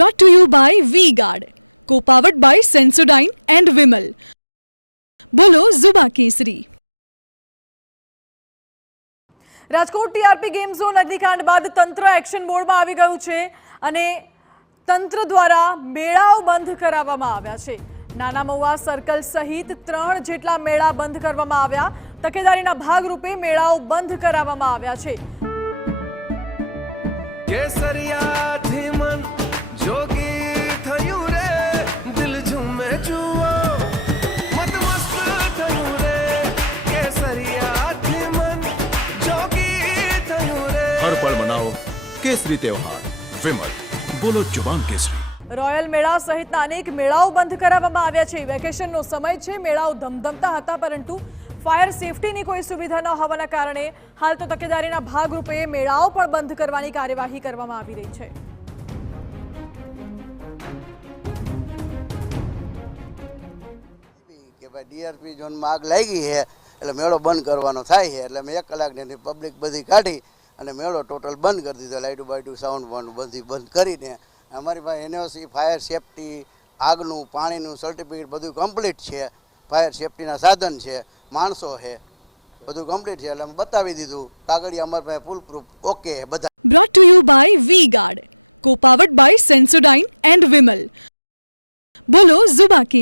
brought to you by V-Guard, supported by Sensodyne and Vimal. We are Zabardast. Rajkot TRP game zone અગ્નિકાંડ બાદ તંત્ર action મોડમાં આવી ગયું છે અને તંત્ર દ્વારા મેળાઓ બંધ કરાવવામાં આવ્યા છે। નાના મહુવા સર્કલ સહિત 3 જેટલા મેળા બંધ કરવામાં આવ્યા। તકેદારીના ભાગરૂપે મેળાઓ બંધ કરાવવામાં આવ્યા છે। કેસરિયાથી મન જોગી થયું રે, દિલ ઝૂમે જુઓ મત મસ્ત થયું રે, કેસરિયાથી મન જોગી થયું રે। हर पल मनाओ केसरी त्योहार। विमल, बोलो जुबान केसरी। રોયલ મેળા સહિતના અનેક મેળાઓ બંધ કરાવવામાં આવ્યા છે। વેકેશનનો સમય છે, મેળાઓ ધમધમતા હતા, પરંતુ ફાયર સેફટીની કોઈ સુવિધા ન હોવાના કારણે હાલ તો તકેદારીના ભાગરૂપે મેળાઓ પણ બંધ કરવાની કાર્યવાહી કરવામાં આવી રહી છે। કે ભાઈ ડીઆરપી ઝોનમાં આગ લાગી છે એટલે મેળો બંધ કરવાનો થાય છે, એટલે મેં 1 કલાકની પબ્લિક બધી કાઢી અને મેળો ટોટલ બંધ કરી દીધો। લાઇટો બાઇટું સાઉન્ડ બધી બંધ કરીને અમારી પાસે એનઓસી ફાયર સેફટી આગનું પાણીનું સર્ટિફિકેટ બધું કમ્પ્લીટ છે, ફાયર સેફટીના સાધન છે, માણસો છે, બધું કમ્પ્લીટ છે, એટલે અમે બતાવી દીધું કાગળિયા અમારી પાસે ફૂલ પ્રૂફ ઓકે બધા। Brought to you by V-Guard, supported by Sensodyne and Vimal. We are Zabardast.